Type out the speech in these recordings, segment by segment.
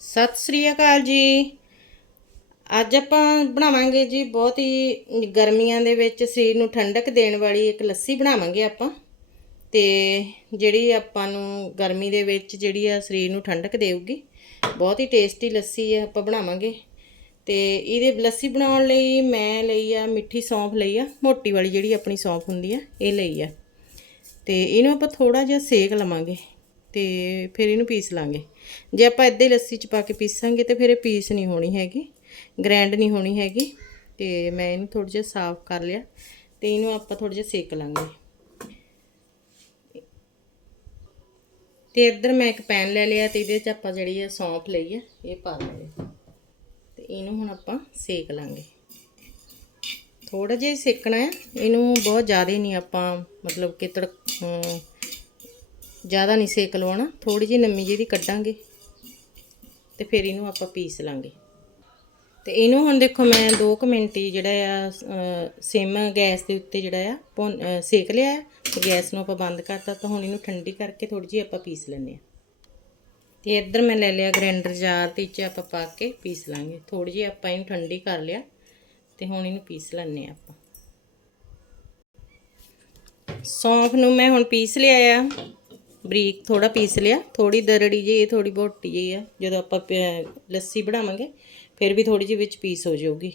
ਸਤਿ ਸ੍ਰੀ ਅਕਾਲ ਜੀ। ਅੱਜ ਆਪਾਂ ਬਣਾਵਾਂਗੇ ਜੀ ਬਹੁਤ ਹੀ ਗਰਮੀਆਂ ਦੇ ਵਿੱਚ ਸਰੀਰ ਨੂੰ ਠੰਡਕ ਦੇਣ ਵਾਲੀ ਇੱਕ ਲੱਸੀ ਬਣਾਵਾਂਗੇ ਆਪਾਂ। ਤੇ ਜਿਹੜੀ ਆਪਾਂ ਨੂੰ ਗਰਮੀ ਦੇ ਵਿੱਚ ਜਿਹੜੀ ਆ ਸਰੀਰ ਨੂੰ ਠੰਡਕ ਦੇਊਗੀ, ਬਹੁਤ ਹੀ ਟੇਸਟੀ ਲੱਸੀ ਆ ਆਪਾਂ ਬਣਾਵਾਂਗੇ। ਤੇ ਇਹਦੇ ਲੱਸੀ ਬਣਾਉਣ ਲਈ ਮੈਂ ਲਈ ਆ ਮਿੱਠੀ ਸੌਂਫ ਲਈ ਆ, ਮੋਟੀ ਵਾਲੀ ਜਿਹੜੀ ਆਪਣੀ ਸੌਂਫ ਹੁੰਦੀ ਆ, ਇਹ ਲਈ ਆ। ਤੇ ਇਹਨੂੰ ਆਪਾਂ ਥੋੜਾ ਜਿਹਾ ਸੇਕ ਲਵਾਂਗੇ। ਤੇ ਫਿਰ ਇਹਨੂੰ ਪੀਸ ਲਾਂਗੇ। ਜੇ ਆਪਾਂ ਇੱਦਾਂ ਹੀ ਲੱਸੀ ਚ ਪਾ ਕੇ ਪੀਸਾਂਗੇ ਤੇ ਫਿਰ ਇਹ ਪੀਸ ਨਹੀਂ ਹੋਣੀ ਹੈਗੀ ਗ੍ਰਾਈਂਡ ਨਹੀਂ ਹੋਣੀ ਹੈਗੀ। ਤੇ ਮੈਂ ਇਹਨੂੰ ਥੋੜਾ ਜਿਹਾ ਸਾਫ਼ ਕਰ ਲਿਆ ਤੇ ਇਹਨੂੰ ਆਪਾਂ ਥੋੜਾ ਜਿਹਾ ਸੇਕ ਲਾਂਗੇ। ਤੇ ਇੱਧਰ ਮੈਂ ਇੱਕ ਪੈਨ ਲੈ ਲਿਆ ਤੇ ਇਹਦੇ ਚ ਆਪਾਂ ਜਿਹੜੀ ਆ ਸੌਂਫ ਲਈ ਆ, ਇਹ ਪਾ ਲਾਂਗੇ। ਤੇ ਇਹਨੂੰ ਹੁਣ ਆਪਾਂ ਸੇਕ ਲਾਂਗੇ। ਥੋੜਾ ਜਿਹਾ ਸੇਕਣਾ ਹੈ, ਇਹਨੂੰ ਬਹੁਤ ਜ਼ਿਆਦਾ ਨਹੀਂ ਆਪਾਂ ਮਤਲਬ ਕਿ ਤੜਕ ਜ਼ਿਆਦਾ ਨਹੀਂ ਸੇਕ ਲਵਾਉਣਾ ਥੋੜੀ ਜਿਹੀ ਨਮੀ ਜਿਹੀ ਦੀ ਕੱਢਾਂਗੇ ਤੇ ਫਿਰ ਇਹਨੂੰ ਆਪਾਂ ਪੀਸ ਲਾਂਗੇ। ਤੇ ਇਹਨੂੰ ਹੁਣ ਦੇਖੋ ਮੈਂ 2 ਮਿੰਟ ਹੀ ਜਿਹੜਾ ਆ ਸਿਮ ਗੈਸ ਦੇ ਉੱਤੇ ਜਿਹੜਾ ਆ, ਭੁੰਨ- ਸੇਕ ਲਿਆ ਹੈ ਤੇ ਗੈਸ ਨੂੰ ਆਪਾਂ ਬੰਦ ਕਰਤਾ ਤਾਂ ਹੁਣ ਇਹਨੂੰ ਠੰਡੀ ਕਰਕੇ ਥੋੜੀ ਜਿਹੀ ਆਪਾਂ ਪੀਸ ਲੈਂਦੇ ਆ ਤੇ ਇੱਧਰ ਮੈਂ ਲੈ ਲਿਆ ਗ੍ਰਾਈਂਡਰ ਜਾਰ ਤੇ ਚ ਆਪਾਂ ਪਾ ਕੇ ਪੀਸ ਲਾਂਗੇ। ਥੋੜੀ ਜਿਹੀ ਆਪਾਂ ਇਹਨੂੰ ਠੰਡੀ ਕਰ ਲਿਆ ਤੇ ਹੁਣ ਇਹਨੂੰ ਪੀਸ ਲੈਂਦੇ ਆ ਆਪਾਂ। ਸੌਂਫ ਨੂੰ ਮੈਂ ਹੁਣ ਪੀਸ ਲਿਆ ਆ। ਬਰੀਕ ਥੋੜਾ ਪੀਸ ਲਿਆ ਥੋੜੀ ਦਰੜੀ ਜਿਹੀ ਥੋੜੀ ਮੋਟੀ ਜਿਹੀ ਆ, ਜਦੋਂ ਆਪਾਂ ਪ- ਲੱਸੀ ਬਣਾਵਾਂਗੇ, ਫਿਰ ਵੀ ਥੋੜੀ ਜਿਹੀ ਵਿੱਚ ਪੀਸ ਹੋ ਜਾਊਗੀ।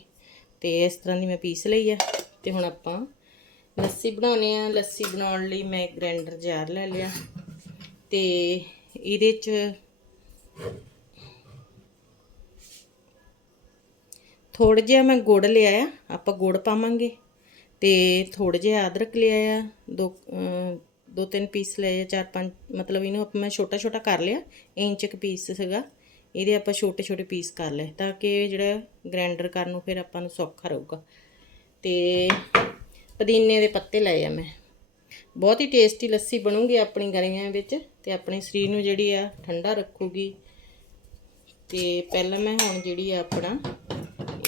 ਤੇ ਇਸ ਤਰ੍ਹਾਂ ਦੀ ਮੈਂ ਪੀਸ ਲਈ ਆ, ਤੇ ਹੁਣ ਆਪਾਂ ਲੱਸੀ ਬਣਾਉਣੀ ਆ। ਲੱਸੀ ਬਣਾਉਣ ਲਈ ਮੈਂ ਗ੍ਰਾਈਂਡਰ ਜਾਰ ਲੈ ਲਿਆ, ਤੇ ਇਹਦੇ ਚ ਥੋੜਾ ਜਿਹਾ ਮੈਂ ਗੁੜ ਲਿਆ ਆ, ਆਪਾਂ ਗੁੜ ਪਾਵਾਂਗੇ, ਤੇ ਥੋੜਾ ਜਿਹਾ ਅਦਰਕ ਲਿਆ ਆ, ਦੋ ਦੋ ਤਿੰਨ ਪੀਸ ਲਏ ਆ ਚਾਰ ਪੰਜ, ਮਤਲਬ ਇਹਨੂੰ ਆਪਾਂ ਮੈਂ ਛੋਟਾ ਛੋਟਾ ਕਰ ਲਿਆ, ਇੰਚ ਇੱਕ ਪੀਸ ਸੀਗਾ। ਇਹਦੇ ਆਪਾਂ ਛੋਟੇ ਛੋਟੇ ਪੀਸ ਕਰ ਲਏ, ਤਾਂ ਕਿ ਜਿਹੜਾ ਗ੍ਰਾਈਂਡਰ ਕਰਨ ਨੂੰ ਫਿਰ ਆਪਾਂ ਨੂੰ ਸੌਖਾ ਰਹੂਗਾ। ਤੇ ਪੁਦੀਨੇ ਦੇ ਪੱਤੇ ਲਏ ਆ ਮੈਂ। ਬਹੁਤ ਹੀ ਟੇਸਟੀ ਲੱਸੀ ਬਣੂਗੀ ਆਪਣੀ ਗਰਮੀਆਂ ਵਿੱਚ, ਤੇ ਆਪਣੇ ਸਰੀਰ ਨੂੰ ਜਿਹੜੀ ਆ ਠੰਡਾ ਰੱਖੂਗੀ। ਤੇ ਪਹਿਲਾਂ ਮੈਂ ਹੁਣ ਜਿਹੜੀ ਆ ਆਪਣਾ,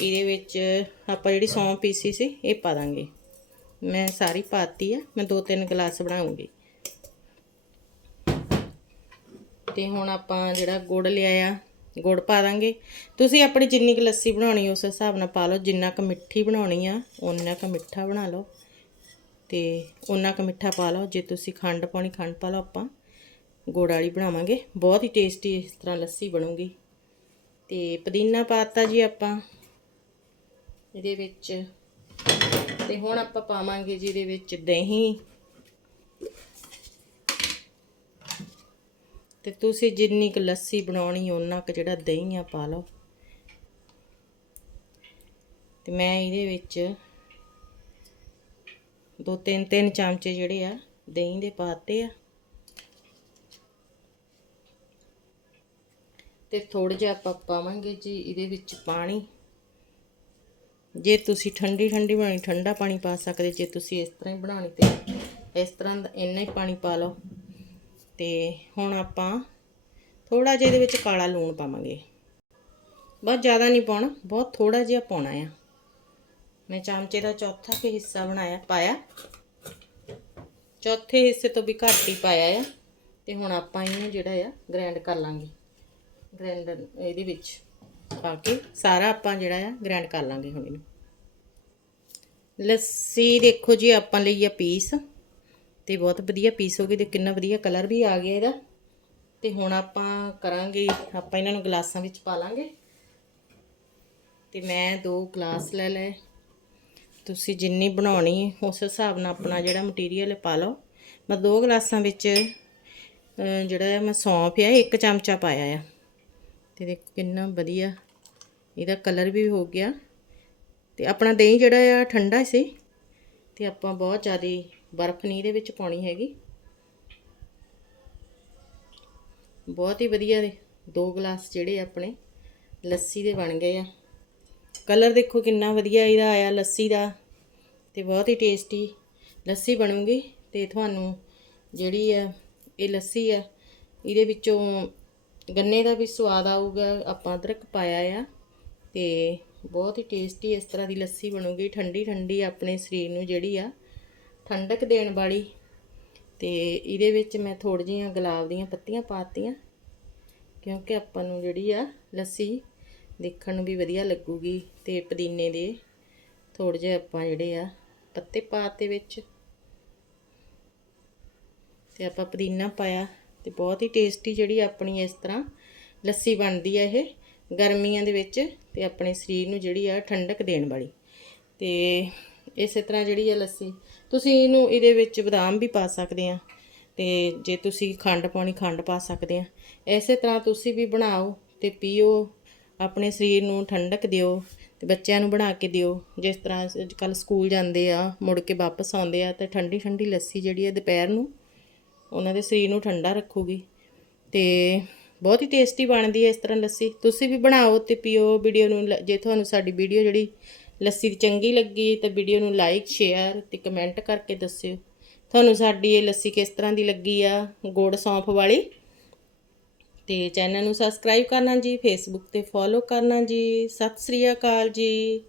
ਇਹਦੇ ਵਿੱਚ ਆਪਾਂ ਜਿਹੜੀ ਸੌਂਫ ਪੀਸੀ ਸੀ, ਇਹ ਪਾ ਦਾਂਗੇ। ਮੈਂ ਸਾਰੀ ਪਾਤੀ ਆ, ਮੈਂ ਦੋ ਤਿੰਨ ਗਲਾਸ ਬਣਾਉਂਗੀ। ਤੇ ਹੁਣ ਆਪਾਂ ਜਿਹੜਾ ਗੁੜ ਲਿਆ ਆ ਗੁੜ ਪਾ ਦਾਂਗੇ। ਤੁਸੀਂ ਆਪਣੀ ਜਿੰਨੀ ਕੁ ਲੱਸੀ ਬਣਾਉਣੀ ਉਸ ਹਿਸਾਬ ਨਾਲ ਪਾ ਲਓ। ਜਿੰਨਾ ਕੁ ਮਿੱਠੀ ਬਣਾਉਣੀ ਆ, ਓਨਾ ਕੁ ਮਿੱਠਾ ਬਣਾ ਲਓ। ਤੇ ਓਨਾ ਕੁ ਮਿੱਠਾ ਪਾ ਲਓ। ਜੇ ਤੁਸੀਂ ਖੰਡ ਪਾਉਣੀ, ਖੰਡ ਪਾ ਲਓ ਆਪਾਂ। ਗੁੜ ਵਾਲੀ ਬਣਾਵਾਂਗੇ। ਬਹੁਤ ਹੀ ਟੇਸਟੀ ਇਸ ਤਰ੍ਹਾਂ ਲੱਸੀ ਬਣੂਗੀ। ਤੇ ਪੁਦੀਨਾ ਪਾਤਾ ਜੀ ਆਪਾਂ। ਇਹਦੇ ਵਿੱਚ ਤੇ ਹੁਣ ਆਪਾਂ ਪਾਵਾਂਗੇ ਜੀ ਇਹਦੇ ਵਿੱਚ ਦਹੀਂ। ਤੇ ਤੁਸੀਂ ਜਿੰਨੀ ਕੁ ਲੱਸੀ ਬਣਾਉਣੀ ਓਨਾ ਕੁ ਜਿਹੜਾ ਦਹੀਂ ਆ ਪਾ ਲਓ। ਤੇ ਮੈਂ ਇਹਦੇ ਵਿੱਚ ਦੋ ਤਿੰਨ ਤਿੰਨ ਚਮਚੇ ਜਿਹੜੇ ਆ ਦਹੀਂ ਦੇ ਪਾਤੇ ਆ। ਤੇ ਥੋੜਾ ਜਿਹਾ ਆਪਾਂ ਪਾਵਾਂਗੇ ਜੀ ਇਹਦੇ ਵਿੱਚ ਪਾਣੀ। ਜੇ ਤੁਸੀਂ ਠੰਡੀ ਠੰਡੀ ਬਣਾਣੀ ਠੰਡਾ ਪਾਣੀ ਪਾ ਸਕਦੇ, ਜੇ ਤੁਸੀਂ ਇਸ ਤਰ੍ਹਾਂ ਹੀ ਬਣਾਣੀ ਤੇ ਇਸ ਤਰ੍ਹਾਂ ਦਾ ਇੰਨਾ ਹੀ ਪਾਣੀ ਪਾ ਲਓ। ਤੇ ਹੁਣ ਆਪਾਂ ਥੋੜਾ ਜਿਹਾ ਇਹਦੇ ਵਿੱਚ ਕਾਲਾ ਲੂਣ ਪਾਵਾਂਗੇ। ਬਹੁਤ ਜ਼ਿਆਦਾ ਨਹੀਂ ਪਾਉਣਾ, ਬਹੁਤ ਥੋੜਾ ਜਿਹਾ ਪਾਉਣਾ ਆ। ਮੈਂ ਚਮਚੇ ਦਾ ਚੌਥਾ ਕੁ ਹਿੱਸਾ ਬਣਾਇਆ, ਪਾਇਆ। ਚੌਥੇ ਹਿੱਸੇ ਤੋਂ ਵੀ ਘੱਟ ਹੀ ਪਾਇਆ ਆ। ਤੇ ਹੁਣ ਆਪਾਂ ਇਹਨੂੰ ਜਿਹੜਾ ਆ ਗ੍ਰਾਈਂਡ ਕਰ ਲਾਂਗੇ। ਗ੍ਰਾਈਂਡਰ ਇਹਦੇ ਵਿੱਚ ਪਾ ਕੇ ਸਾਰਾ ਆਪਾਂ ਜਿਹੜਾ ਆ ਗ੍ਰਾਈਂਡ ਕਰ ਲਾਂਗੇ ਹੁਣ ਇਹਨੂੰ। ਲੱਸੀ ਦੇਖੋ ਜੀ, ਆਪਾਂ ਲਈ ਆ ਪੀਸ। ਤੇ ਬਹੁਤ ਵਧੀਆ ਪੀਸ ਹੋ ਗਏ ਤੇ ਕਿੰਨਾ ਵਧੀਆ ਕਲਰ ਵੀ ਆ ਗਿਆ ਇਹਦਾ। ਤੇ ਹੁਣ ਆਪਾਂ ਕਰਾਂਗੇ, ਆਪਾਂ ਇਹਨਾਂ ਨੂੰ ਗਲਾਸਾਂ ਵਿੱਚ ਪਾ ਲਾਂਗੇ। ਤੇ ਮੈਂ ਦੋ ਗਲਾਸ ਲੈ ਲਏ। ਤੁਸੀਂ ਜਿੰਨੀ ਬਣਾਉਣੀ ਉਸ ਹਿਸਾਬ ਨਾਲ ਆਪਣਾ ਜਿਹੜਾ ਮਟੀਰੀਅਲ ਪਾ ਲਓ। ਮੈਂ ਦੋ ਗਲਾਸਾਂ ਵਿੱਚ ਜਿਹੜਾ ਹੈ ਮੈਂ ਸੌਂਫ ਆ, ਇੱਕ ਚਮਚਾ ਪਾਇਆ ਆ। ਤੇ ਦੇਖੋ ਕਿੰਨਾ ਵਧੀਆ ਇਹਦਾ ਕਲਰ ਵੀ ਹੋ ਗਿਆ। ਤੇ ਆਪਣਾ ਦਹੀਂ ਜਿਹੜਾ ਆ, ਠੰਡਾ ਸੀ। ਤੇ ਆਪਾਂ ਬਹੁਤ ਜ਼ਿਆਦਾ ਬਰਫ਼ ਨਹੀਂ ਇਹਦੇ ਵਿੱਚ ਪਾਉਣੀ ਹੈਗੀ। ਬਹੁਤ ਹੀ ਵਧੀਆ ਦੇ ਦੋ ਗਲਾਸ ਜਿਹੜੇ ਆਪਣੇ ਲੱਸੀ ਦੇ ਬਣ ਗਏ ਆ। ਕਲਰ ਦੇਖੋ ਕਿੰਨਾ ਵਧੀਆ ਇਹਦਾ ਆਇਆ ਲੱਸੀ ਦਾ ਤੇ ਬਹੁਤ ਹੀ ਟੇਸਟੀ ਲੱਸੀ ਬਣੂਗੀ ਤੇ ਤੁਹਾਨੂੰ ਜਿਹੜੀ ਆ ਇਹ ਲੱਸੀ ਆ ਇਹਦੇ ਵਿੱਚੋਂ ਗੰਨੇ ਦਾ ਵੀ ਸਵਾਦ ਆਊਗਾ, ਆਪਾਂ ਅਦਰਕ ਪਾਇਆ ਆ ਤੇ ਬਹੁਤ ਹੀ ਟੇਸਟੀ ਇਸ ਤਰ੍ਹਾਂ ਦੀ ਲੱਸੀ ਬਣੂਗੀ ਠੰਡੀ ਠੰਡੀ ਆਪਣੇ ਸਰੀਰ ਨੂੰ ਜਿਹੜੀ ਆ ਠੰਡਕ ਦੇਣ ਵਾਲੀ। ਤੇ ਇਹਦੇ ਵਿੱਚ ਮੈਂ ਥੋੜ੍ਹੀਆਂ ਜਿਹੀਆਂ ਗੁਲਾਬ ਦੀਆਂ ਪੱਤੀਆਂ ਪਾਤੀਆਂ, ਕਿਉਂਕਿ ਆਪਾਂ ਨੂੰ ਜਿਹੜੀ ਆ ਲੱਸੀ ਦੇਖਣ ਨੂੰ ਵੀ ਵਧੀਆ ਲੱਗੂਗੀ ਤੇ ਪੁਦੀਨੇ ਦੇ ਥੋੜੇ ਜਿਹੇ ਆਪਾਂ ਜਿਹੜੇ ਆ ਪੱਤੇ ਪਾਤੇ ਵਿੱਚ। ਤੇ ਆਪਾਂ ਪੁਦੀਨਾ ਪਾਇਆ ਤੇ ਬਹੁਤ ਹੀ ਟੇਸਟੀ ਜਿਹੜੀ ਆਪਣੀ ਇਸ ਤਰ੍ਹਾਂ ਲੱਸੀ ਬਣਦੀ ਹੈ ਇਹ ਗਰਮੀਆਂ ਦੇ ਵਿੱਚ ਤੇ ਆਪਣੇ ਸਰੀਰ ਨੂੰ ਜਿਹੜੀ ਆ ਠੰਡਕ ਦੇਣ ਵਾਲੀ। ਤੇ ਇਸੇ ਤਰ੍ਹਾਂ ਜਿਹੜੀ ਹੈ ਲੱਸੀ। ਤੁਸੀਂ ਇਹਨੂੰ ਇਹਦੇ ਵਿੱਚ ਬਦਾਮ ਵੀ ਪਾ ਸਕਦੇ ਆ ਤੇ ਜੇ ਤੁਸੀਂ ਖੰਡ ਪਾਉਣੀ, ਖੰਡ ਪਾ ਸਕਦੇ ਆ। ਇਸੇ ਤਰ੍ਹਾਂ ਤੁਸੀਂ ਵੀ ਬਣਾਓ ਤੇ ਪੀਓ, ਆਪਣੇ ਸਰੀਰ ਨੂੰ ਠੰਡਕ ਦਿਓ ਤੇ ਬੱਚਿਆਂ ਨੂੰ ਬਣਾ ਕੇ ਦਿਓ। ਜਿਸ ਤਰ੍ਹਾਂ ਅੱਜ ਕੱਲ ਸਕੂਲ ਜਾਂਦੇ ਆ, ਮੁੜ ਕੇ ਵਾਪਸ ਆਉਂਦੇ ਆ, ਤੇ ਠੰਡੀ ਠੰਡੀ ਲੱਸੀ ਜਿਹੜੀ ਹੈ ਦੁਪਹਿਰ ਨੂੰ, ਉਹਨਾਂ ਦੇ ਸਰੀਰ ਨੂੰ ਠੰਡਾ ਰੱਖੂਗੀ। ਤੇ ਬਹੁਤ ਹੀ ਟੇਸਟੀ ਬਣਦੀ ਹੈ ਇਸ ਤਰ੍ਹਾਂ ਲੱਸੀ। ਤੁਸੀਂ ਵੀ ਬਣਾਓ ਤੇ ਪੀਓ, ਵੀਡੀਓ ਨੂੰ ਲ- ਜੇ ਤੁਹਾਨੂੰ ਸਾਡੀ ਵੀਡੀਓ ਜਿਹੜੀ ਲੱਸੀ ਦੀ ਚੰਗੀ ਲੱਗੀ ਤਾਂ ਵੀਡੀਓ ਨੂੰ ਲਾਈਕ ਸ਼ੇਅਰ ਤੇ ਕਮੈਂਟ ਕਰਕੇ ਦੱਸਿਓ। ਤੁਹਾਨੂੰ ਸਾਡੀ ਇਹ ਲੱਸੀ ਕਿਸ ਤਰ੍ਹਾਂ ਦੀ ਲੱਗੀ ਆ, ਗੁੜ ਸੌਂਫ ਵਾਲੀ? ਤੇ ਚੈਨਲ ਨੂੰ ਸਬਸਕ੍ਰਾਈਬ ਕਰਨਾ ਜੀ ਫੇਸਬੁੱਕ ਤੇ ਫੋਲੋ ਕਰਨਾ ਜੀ। ਸਤਿ ਸ੍ਰੀ ਅਕਾਲ ਜੀ।